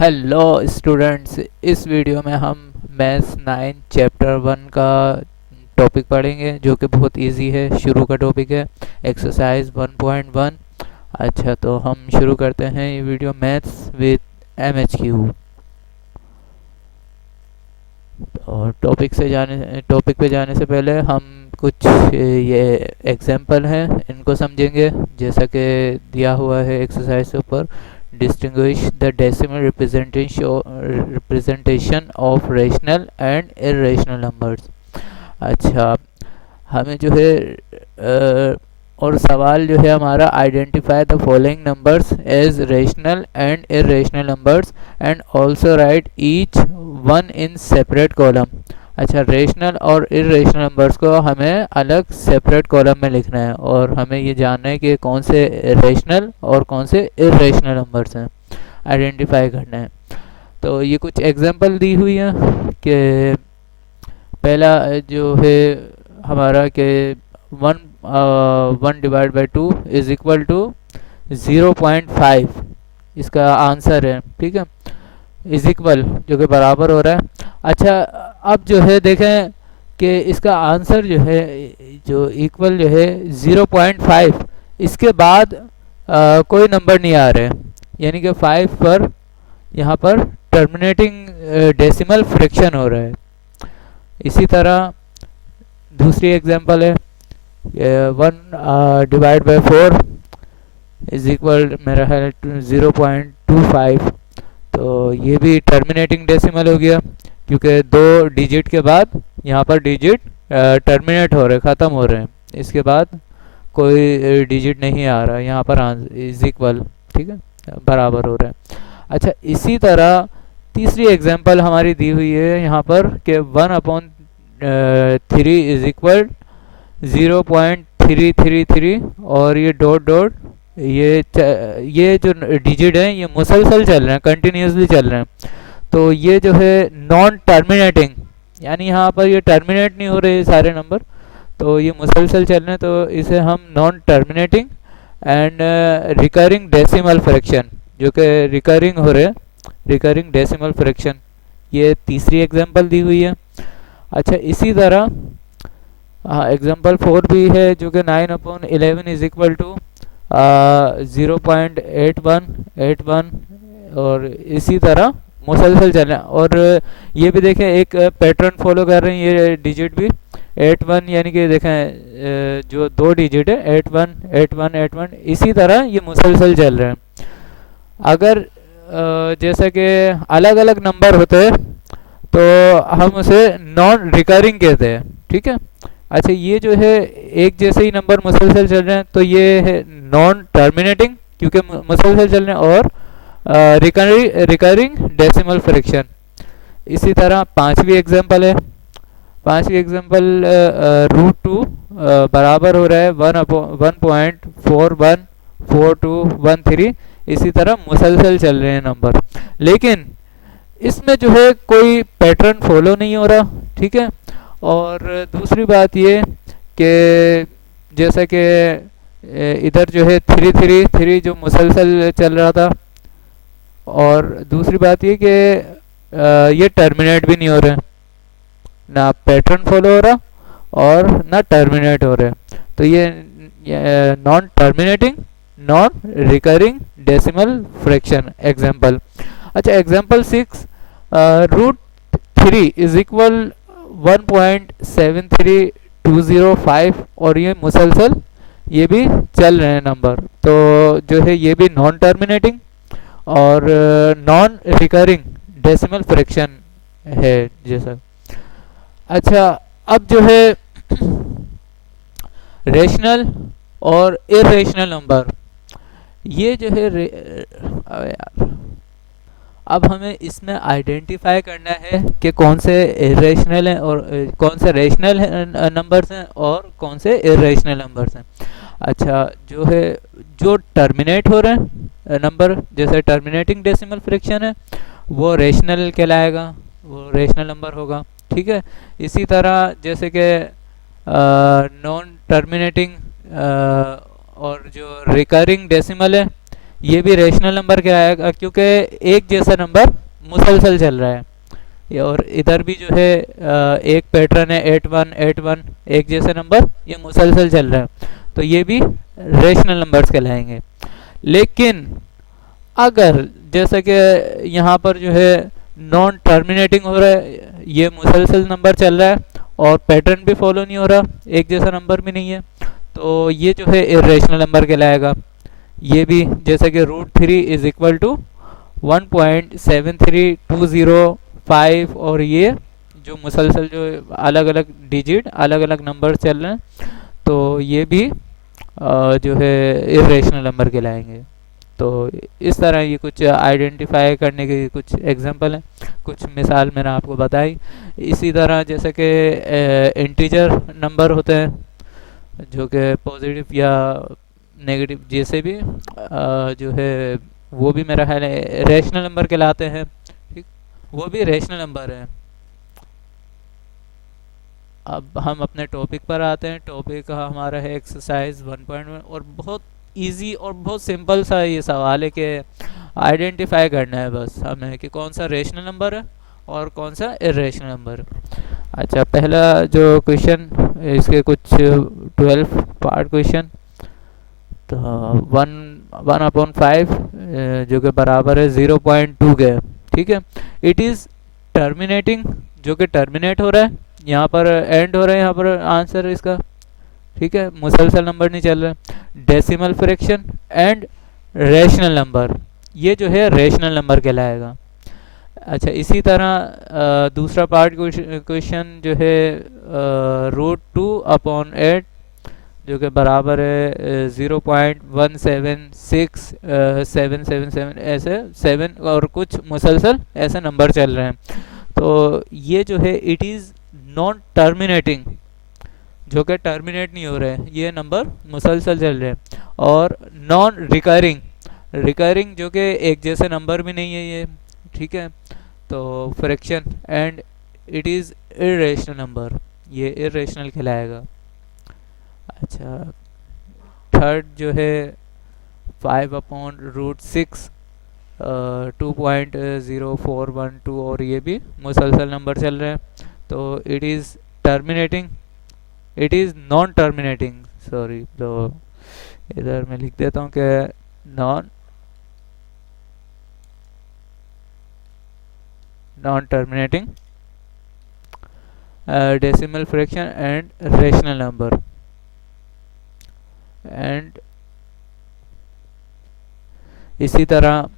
Hello students, इस video में हम मैथ्स 9 चैप्टर 1 का टॉपिक पढ़ेंगे जो कि बहुत इजी है। शुरू का टॉपिक है एक्सरसाइज 1.1। अच्छा, तो हम शुरू करते हैं ये वीडियो मैथ्स विद MHQ। और टॉपिक पे जाने से पहले हम कुछ ये एग्जाम्पल हैं इनको समझेंगे। जैसा कि दिया हुआ है एक्सरसाइज के ऊपर, distinguish the decimal representation of rational and irrational numbers. अच्छा, हमें जो है और सवाल जो है हमारा, identify the following numbers as rational and irrational numbers and also write each one in separate column. अच्छा, रेशनल और इरेशनल नंबर्स को हमें अलग सेपरेट कॉलम में लिखना है और हमें ये जानना है कि कौन से रेशनल और कौन से इरेशनल नंबर्स हैं, आइडेंटिफाई करना है। तो ये कुछ एग्जांपल दी हुई हैं कि पहला जो है हमारा कि वन 1/2 इज इक्वल टू 0.5, इसका आंसर है। ठीक है, इज इक्वल जो कि बराबर हो रहा है। अच्छा, अब जो है देखें कि इसका आंसर जो है, जो इक्वल जो है 0.5, इसके बाद कोई नंबर नहीं आ रहे हैं, यानी कि 5 पर यहाँ पर टर्मिनेटिंग डेसिमल फ्रैक्शन हो रहा है। इसी तरह दूसरी एग्जांपल है 1/4 इज इक्वल मेरा है 0.25। तो ये भी टर्मिनेटिंग डेसिमल हो गया, क्योंकि दो डिजिट के बाद यहाँ पर डिजिट टर्मिनेट हो रहे, ख़त्म हो रहे हैं। इसके बाद कोई डिजिट नहीं आ रहा यहाँ पर, इज इक्वल, ठीक है, बराबर हो रहा है। अच्छा, इसी तरह तीसरी एग्जांपल हमारी दी हुई है यहाँ पर कि 1/3 इज इक्वल 0.333, और ये डॉट डॉट ये जो डिजिट हैं ये मुसलसल चल रहे हैं, कंटिन्यूसली चल रहे हैं। तो ये जो है नॉन टर्मिनेटिंग, यानी यहाँ पर ये टर्मिनेट नहीं हो रहे सारे नंबर, तो ये मुसलसल चल रहे हैं, तो इसे हम non terminating and recurring decimal fraction, जो कि रिकरिंग हो रहे हैं, रिकरिंग डेसिमल फ्रैक्शन, ये तीसरी एग्जांपल दी हुई है। अच्छा, इसी तरह हाँ, एग्जाम्पल 4 भी है जो कि 9/11 इज इक्वल टू 0.81, और इसी तरह मुसलसल चल रहे हैं। और ये भी देखें, एक पैटर्न फॉलो कर रहे हैं ये डिजिट भी, 81, यानी कि देखें जो दो डिजिट है 81 81 81, इसी तरह ये मुसलसल चल रहे हैं। अगर जैसे कि अलग अलग नंबर होते हैं तो हम उसे नॉन रिकरिंग कहते हैं। ठीक है। अच्छा, ये जो है एक जैसे ही नंबर मुसलसल चल रहे हैं तो ये है नॉन टर्मिनेटिंग, क्योंकि मुसलसल चल रहे हैं, और रिकरिंग डेसिमल फ्रैक्शन। इसी तरह पांचवी एग्जांपल है, पांचवी एग्जांपल √2 बराबर हो रहा है 1.414213। इसी तरह मुसलसल चल रहे हैं नंबर, लेकिन इसमें जो है कोई पैटर्न फॉलो नहीं हो रहा। ठीक है। और दूसरी बात ये कि जैसा कि इधर जो है 333 जो मुसलसल चल रहा था, और दूसरी बात ये कि ये टर्मिनेट भी नहीं हो रहे, ना पैटर्न फॉलो हो रहा और ना टर्मिनेट हो रहे, तो ये non terminating non recurring decimal fraction example. अच्छा, एग्जांपल 6 √3 इज इक्वल 1.73205, और ये मुसलसल ये भी चल रहे हैं नंबर, तो जो है ये भी नॉन टर्मिनेटिंग और नॉन रिकरिंग डेसिमल फ्रैक्शन है जैसा। अच्छा, अब जो है रेशनल और इरेशनल नंबर, ये जो है अबे यार, अब हमें इसमें आइडेंटिफाई करना है कि कौन से इरेशनल हैं और कौन से रेशनल नंबर्स हैं और कौन से इरेशनल नंबर्स हैं। अच्छा, जो है जो टर्मिनेट हो रहे हैं नंबर, जैसे टर्मिनेटिंग डेसिमल फ्रैक्शन है, वो रेशनल कहलाएगा, वो रेशनल नंबर होगा। ठीक है। इसी तरह जैसे कि नॉन टर्मिनेटिंग और जो रिकरिंग डेसिमल है, ये भी रेशनल नंबर कहलाएगा क्योंकि एक जैसा नंबर मुसलसल चल रहा है। और इधर भी जो है एक पैटर्न है 8 1 8 1, एक जैसे नंबर ये मुसलसल चल रहा है, तो ये भी रेशनल नंबर्स कहलाएंगे। लेकिन अगर जैसे कि यहाँ पर जो है नॉन टर्मिनेटिंग हो रहा है, ये मुसलसल नंबर चल रहा है और पैटर्न भी फॉलो नहीं हो रहा, एक जैसा नंबर भी नहीं है, तो ये जो है इरेशनल नंबर कहलाएगा। ये भी जैसे कि √3 = 1.73205, और ये जो मुसलसल जो अलग अलग डिजिट अलग अलग नंबर चल रहे हैं, तो ये भी जो है इरेशनल नंबर कहलाएंगे। तो इस तरह ये कुछ आइडेंटिफाई करने के कुछ एग्जांपल हैं, कुछ मिसाल मैंने आपको बताई। इसी तरह जैसे कि इंटीजर नंबर होते हैं जो कि पॉजिटिव या नेगेटिव जैसे भी जो है वो भी मेरा ख्याल है रेशनल नंबर कहलाते हैं। ठीक, वो भी रेशनल नंबर है। अब हम अपने टॉपिक पर आते हैं। टॉपिक हमारा है एक्सरसाइज 1.1, और बहुत इजी और बहुत सिंपल सा ये सवाल है कि आइडेंटिफाई करना है बस हमें कि कौन सा रेशनल नंबर है और कौन सा इरेशनल नंबर है। अच्छा, पहला जो क्वेश्चन, इसके कुछ 12 पार्ट क्वेश्चन। तो 1/5 जो कि बराबर है 0.2 के। ठीक है, इट इज़ टर्मिनेटिंग, जो कि टर्मिनेट हो रहा है, यहाँ पर एंड हो रहा है, यहाँ पर आंसर है इसका। ठीक है, मुसलसल नंबर नहीं चल रहा है। Decimal fraction and rational number, ये जो है रेशनल नंबर कहलाएगा। अच्छा, इसी तरह दूसरा पार्ट क्वेश्चन जो है √2/8 जो कि बराबर है 0.176 777 ऐसे 7 और कुछ मुसलसल ऐसे नंबर चल रहे हैं। तो ये जो है इट इज़ नॉन टर्मिनेटिंग, जो कि टर्मिनेट नहीं हो रहे हैं, ये नंबर मुसलसल चल रहे हैं। और नॉन रिकरिंग, रिकरिंग जो कि एक जैसे नंबर भी नहीं है ये। ठीक है, तो fraction and it is irrational number, ये इरेशनल कहलाएगा। अच्छा, थर्ड जो है 5/√6 2.0412, और ये भी मुसलसल नंबर चल रहे हैं, तो it is terminating, it is non terminating, sorry. तो इधर मैं लिख देता हूँ कि non terminating decimal fraction and rational number. And इसी तरह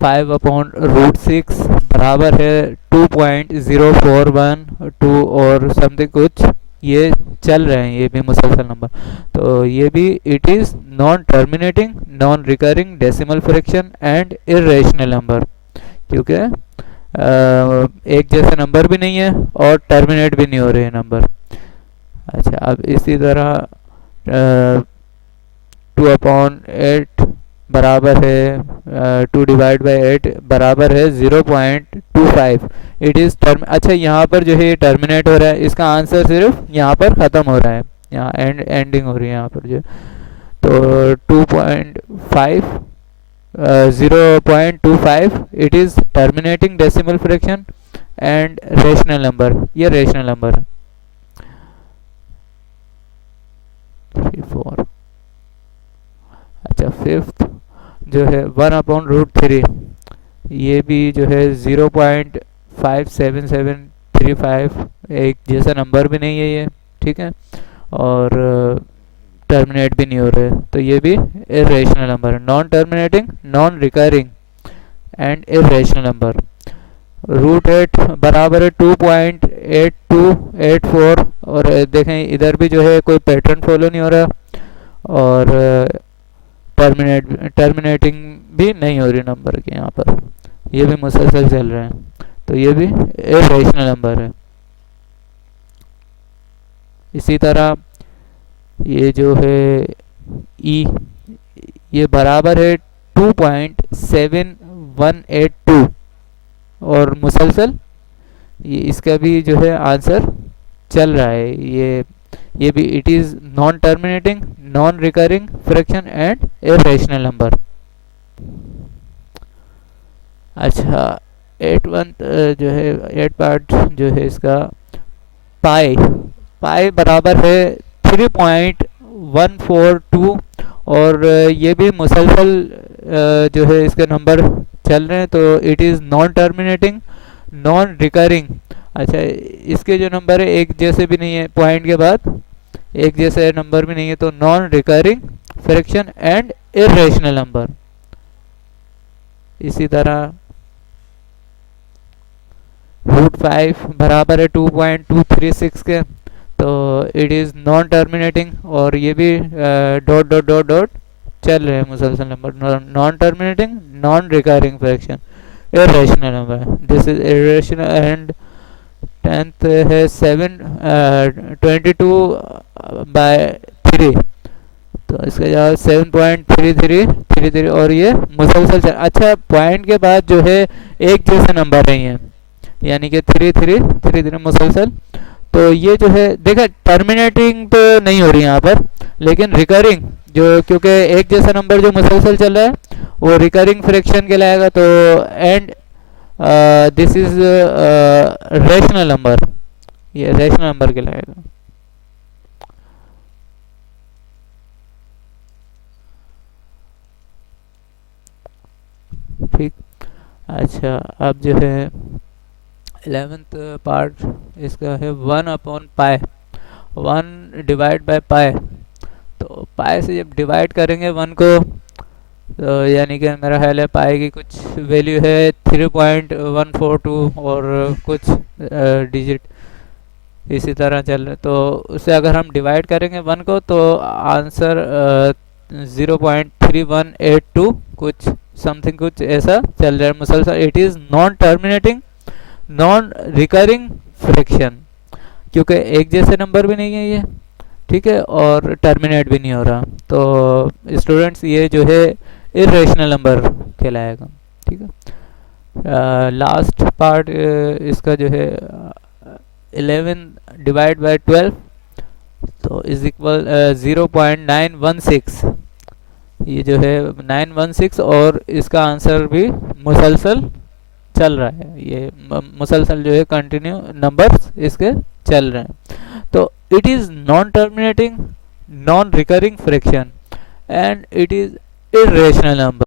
5/√6 बराबर है 2.0412 और समथिंग कुछ, ये चल रहे हैं, ये भी मुसलसल नंबर। तो ये भी it is non terminating, non recurring decimal fraction and irrational number, क्योंकि एक जैसे नंबर भी नहीं है और टर्मिनेट भी नहीं हो रहे हैं नंबर। अच्छा, अब इसी तरह 2/8 बराबर है 2/8 बराबर है 0.25, इट इज़ टर्म। अच्छा, यहाँ पर जो है ये टर्मिनेट हो रहा है, इसका आंसर सिर्फ यहाँ पर ख़त्म हो रहा है, यहाँ एंडिंग हो रही है यहाँ पर जो। तो 2.5 0.25 it is terminating decimal fraction and rational number, ये रेशनल नंबर है। 3 4। अच्छा, फिफ्थ जो है 1/√3, ये भी जो है 0.57735, एक जैसा नंबर भी नहीं है ये। ठीक है, और टर्मिनेट भी नहीं हो रहे, तो ये भी इरेशनल नंबर है, non terminating, non recurring and irrational number. √8 बराबर है 2.8284, और देखें इधर भी जो है कोई पैटर्न फॉलो नहीं हो रहा, और टर्मिनेटिंग भी नहीं हो रही नंबर के यहाँ पर, ये भी मुसलसल चल रहे हैं, तो ये भी इरेशनल नंबर है। इसी तरह ये जो है ई, ये बराबर है 2.7182 और मुसलसल, ये इसका भी जो है आंसर चल रहा है। ये भी it is non terminating, non recurring fraction and irrational number. अच्छा, एट वन जो है, एट पार्ट जो है इसका, पाई पाई बराबर है 3.142। और ये भी मुसलसल जो है इसके नंबर चल रहे हैं, तो it is non terminating, non recurring. अच्छा, इसके जो नंबर है एक जैसे भी नहीं है, पॉइंट के बाद एक जैसे नंबर भी नहीं है, तो non recurring fraction and irrational number. इसी तरह √5 बराबर है 2.236 के, तो इट इज़ नॉन टर्मिनेटिंग, और ये भी डॉट डॉट डॉट डॉट चल रहे हैं मुसलसल number, non terminating, non recurring fraction, irrational number. This is irrational. And tenth है 722/3, तो इसका जवाब 7.3333, और ये मुसलसल चल। अच्छा, पॉइंट के बाद जो है एक जैसे नंबर नहीं है, यानी कि 3333 मुसलसल। तो ये जो है देखा, टर्मिनेटिंग तो नहीं हो रही यहाँ पर, लेकिन रिकरिंग जो, क्योंकि एक जैसा नंबर जो मुसलसल चल रहा है वो रिकरिंग फ्रैक्शन कहलाएगा। तो and this is rational number, ये रेशनल नंबर कहलाएगा। ठीक। अच्छा, अब जो है 11th पार्ट इसका है 1/पाई, 1/पाई। तो पाई से जब डिवाइड करेंगे 1 को, तो यानी कि मेरा ख्याल है पाई की कुछ वैल्यू है 3.142 और कुछ डिजिट इसी तरह चल रहे, तो उससे अगर हम डिवाइड करेंगे 1 को, तो आंसर 0.3182 कुछ समथिंग कुछ ऐसा चल रहा है मुसलसल। It is non terminating, non recurring fraction, क्योंकि एक जैसे नंबर भी नहीं है ये, ठीक है, और टर्मिनेट भी नहीं हो रहा। तो स्टूडेंट्स ये जो है इरेशनल नंबर कहलाएगा। ठीक है। लास्ट पार्ट इसका जो है 11/12, तो इज इक्वल 0.916, ये जो है 916, और इसका आंसर भी मुसलसल चल रहा है। ये मुसलसल जो है कंटिन्यू नंबर्स इसके चल रहे हैं। तो it is non terminating, non recurring fraction, and it is irrational number.